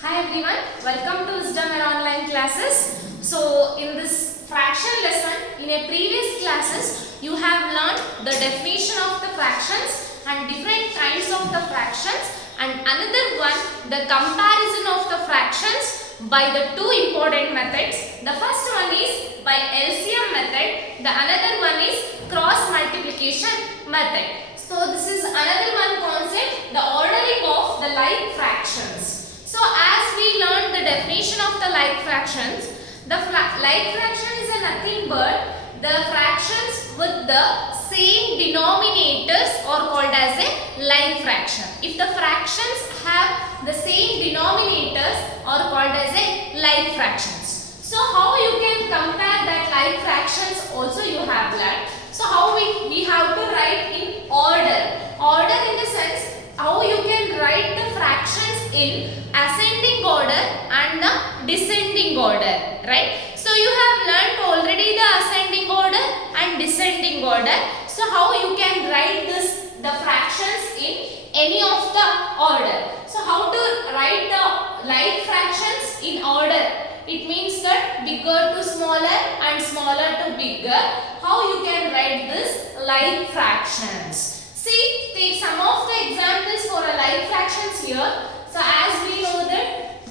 Hi everyone, welcome to Wisdom and Online Classes. So in this fraction lesson, in a previous classes, you have learned the definition of the fractions and different kinds of the fractions, and another one, the comparison of the fractions by the two important methods. The first one is by LCM method, the another one is cross multiplication method. So this is another one concept, the ordering of the like fractions. So as we learned the definition of the like fractions, the like fraction is nothing but the fractions with the same denominators are called as a like fraction. If the fractions have the same denominators are called as a like fractions. So how you can compare that like fractions also you have learned. So how we have to write in order. Order in the sense how you can write the fractions in ascending order and the descending order, right? So you have learnt already the ascending order and descending order. So how you can write the fractions in any of the order. So how to write the like fractions in order? It means that bigger to smaller and smaller to bigger. How you can write this like fractions? See, take some of the examples for a like fractions here. So as we know that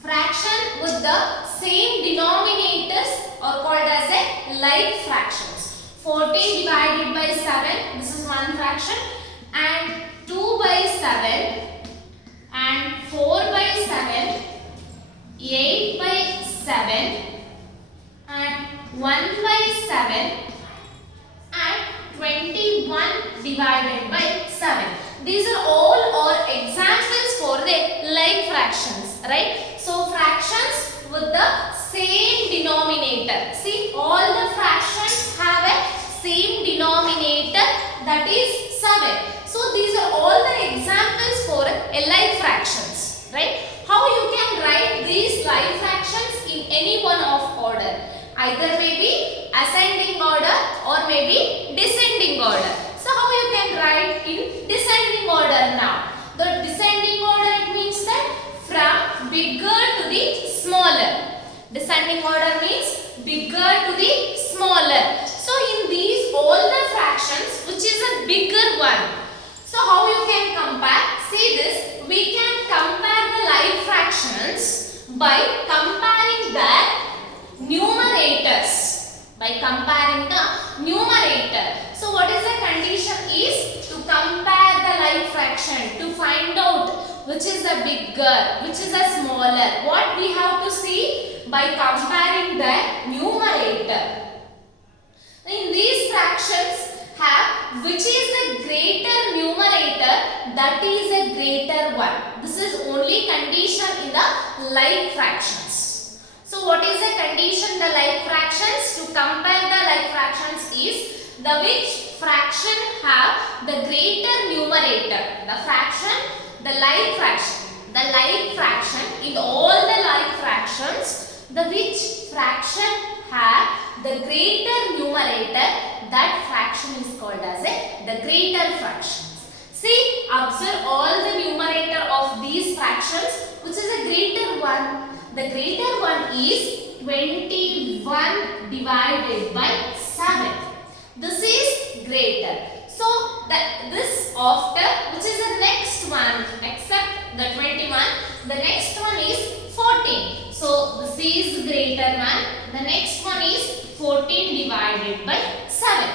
fraction with the same denominators are called as a like fractions. 14 divided by 7, this is one fraction, and 2 by 7, and 4 by 7, 8 by 7, and 1 by 7, and 21 divided by 7. These are all examples for the like fractions, right? So fractions with the same denominator. See, all the fractions have a same denominator, that is 7. So these are all the examples for a like fractions, right? How you can write these like fractions in any one of order? Either maybe ascending order or maybe descending order. So how you can write in descending order now? The descending order, it means that from bigger to the smaller. Descending order means bigger to the smaller. So in these all the fractions, which is a bigger one. So how you can compare? See this, we can compare the like fractions by comparing their numerators. By comparing the numerator. So what is the condition is to compare the like fraction, to find out which is the bigger, which is the smaller. What we have to see? By comparing the numerator. In these fractions have which is the greater numerator, that is a greater one. This is only condition in the like fractions. So what is the condition the like fractions? To compare the like fractions is the which fraction have the greater numerator. The fraction, the like fraction. The like fraction in all the like fractions, the which fraction have the greater numerator, that fraction is called as the greater fraction. See, observe all the numerator of these fractions, which is a greater one. The greater one is 21 divided by 7. This is greater. So this after, which is the next one, except the 21, the next one is 14. So this is greater one. The next one is 14 divided by 7.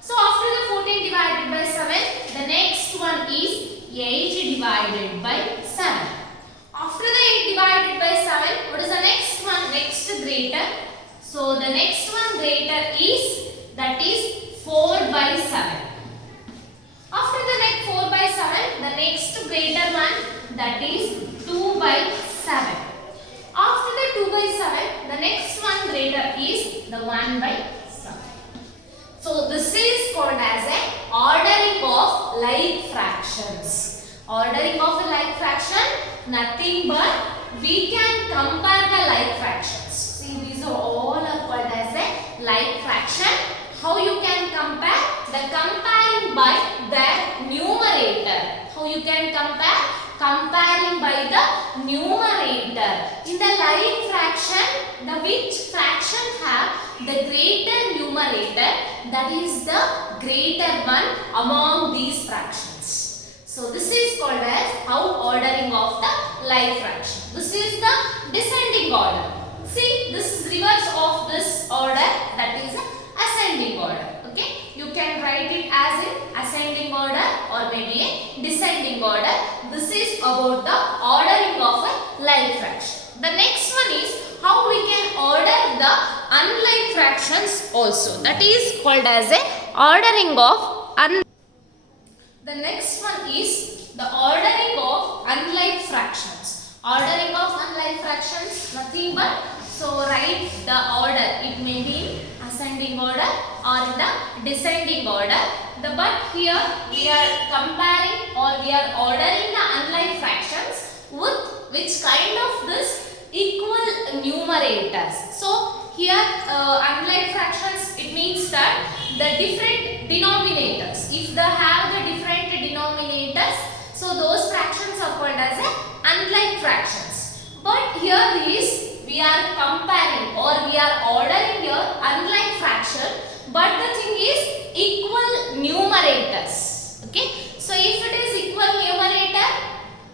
So after the 14 divided by 7, the next one is 8 divided by 7. After the 8 divided by 7, what is the next one? Next greater. So the next one greater is, that is 4 by 7. After the next 4 by 7, the next greater one, that is 2 by 7. After the 2 by 7, the next one greater is the 1 by 7. So this is called as a ordering of like fractions. Ordering of a like fraction, nothing but we can compare the like fractions. See, these are all called as a like fraction. How you can compare? The comparing by the numerator. How you can compare? Comparing by the numerator. In the like fraction, the which fraction have the greater numerator, that is the greater one among these fractions. So this is called as how ordering of the like fraction. This is the descending order. See, this is reverse of this order, that is ascending order. Okay, you can write it as in ascending order or maybe a descending order. This is about the ordering of a like fraction. The next one is how we can order the unlike fractions also. That is called as a ordering of The next one is the ordering of unlike fractions. Ordering of unlike fractions, nothing but, so write the order. It may be ascending order or in the descending order. But here we are comparing or we are ordering the unlike fractions with which kind of this equal numerators. So here unlike fractions, it means that the different denominators. If they have the different denominators, so those fractions are called as a unlike fractions. But here is we are comparing or we are ordering here unlike fraction, but the thing is equal numerators. Okay, so if it is equal numerator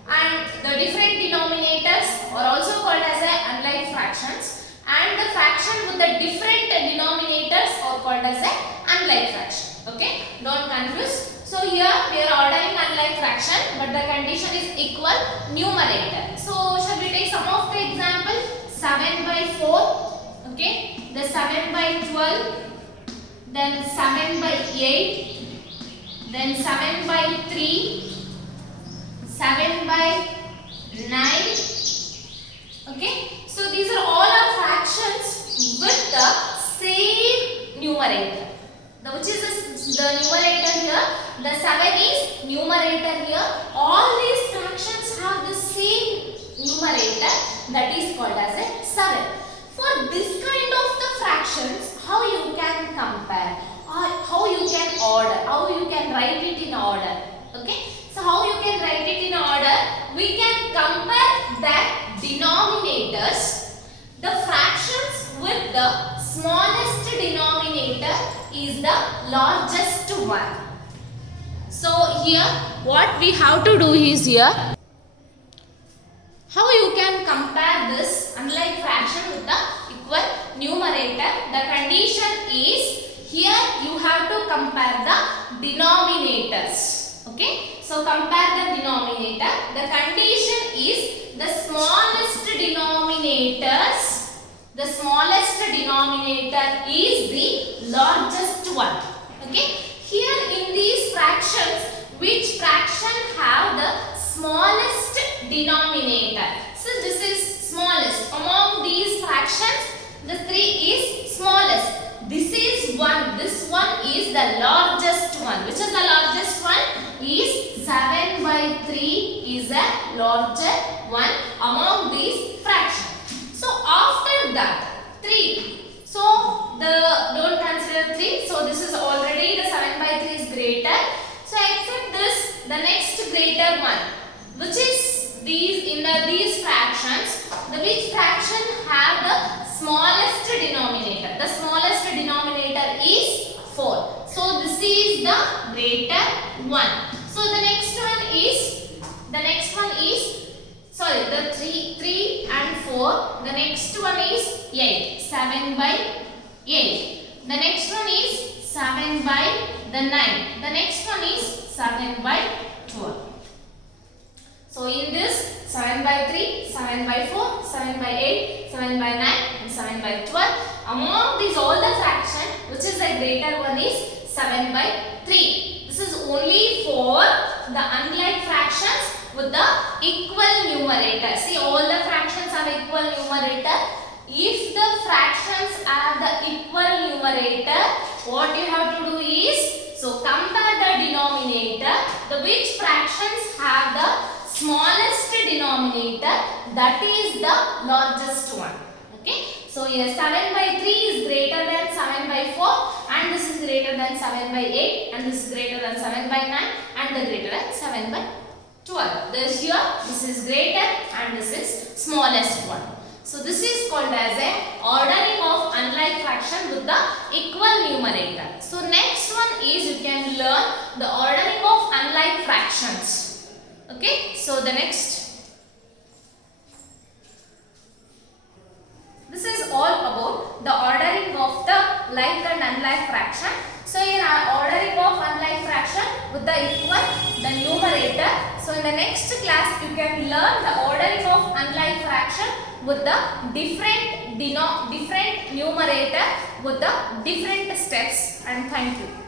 and the different denominators are also called as a unlike fractions, and the fraction with the different denominators are called as a unlike fraction. Okay, don't confuse. So here we are ordering unlike fraction, but the condition is equal numerator. So shall we take some of the example? 7 by 4, okay, the 7 by 12, then 7 by 8, then 7 by 3, 7 by 9. Okay, so these are all our fractions with the same numerator. Which is the numerator here? The 7 is numerator here. All these fractions have the same numerator, that is called as a 7. For this kind of the fractions, how you can compare or how you can order, how you can write it in order. Okay, so how you can write it in order? We can compare that denominators, the fractions with the smallest denominator is the largest one. So here what we have to do is here, how you can compare this unlike fraction with the equal numerator. The condition is here you have to compare the denominators. Okay, so compare the denominator. The condition is the smallest denominators. The smallest denominator is the largest one. Okay, here in these fractions, which fraction have the smallest denominator? So this is smallest. Among these fractions, the 3 is smallest. This is 1. This one is the largest one. Which is the largest one? Is 7 by 3 is a larger one among these fractions. So after that 3. So don't consider 3. So this is already the 7 by 3 is greater. So except this, the next greater one, which is these fractions, which fraction have the smallest denominator? The smallest denominator is 4. So this is the greater one. So the next one is sorry, the 3 and 4. The next one is 8. 7 by 8. The next one is 7 by the 9. The next one is 7 by 12. So in this 7 by 3, 7 by 4, 7 by 8, 7 by 9 and 7 by 12. Among these all the fraction, which is the greater one is 7 by 3. This is only for the unlike fractions with the equal numerator. See, all the fractions have equal numerator. If the fractions have the equal numerator, what you have to do is, so compare the denominator, which fractions have the smallest denominator, that is the largest one. Okay, so here 7 by 3 is greater than 7 by 4, and this is greater than 7 by 8, and this is greater than 7 by 9, and the greater than 7 by 12. This is greater and this is smallest one. So this is called as a ordering of unlike fraction with the equal numerator. So next one is you can learn the ordering of unlike fractions. Okay, so the next, this is all about the ordering of the like and unlike fraction. So in our ordering of unlike fraction with the equal, the numerator. So in the next class you can learn the ordering of unlike fraction with the different numerator with the different steps, and thank you.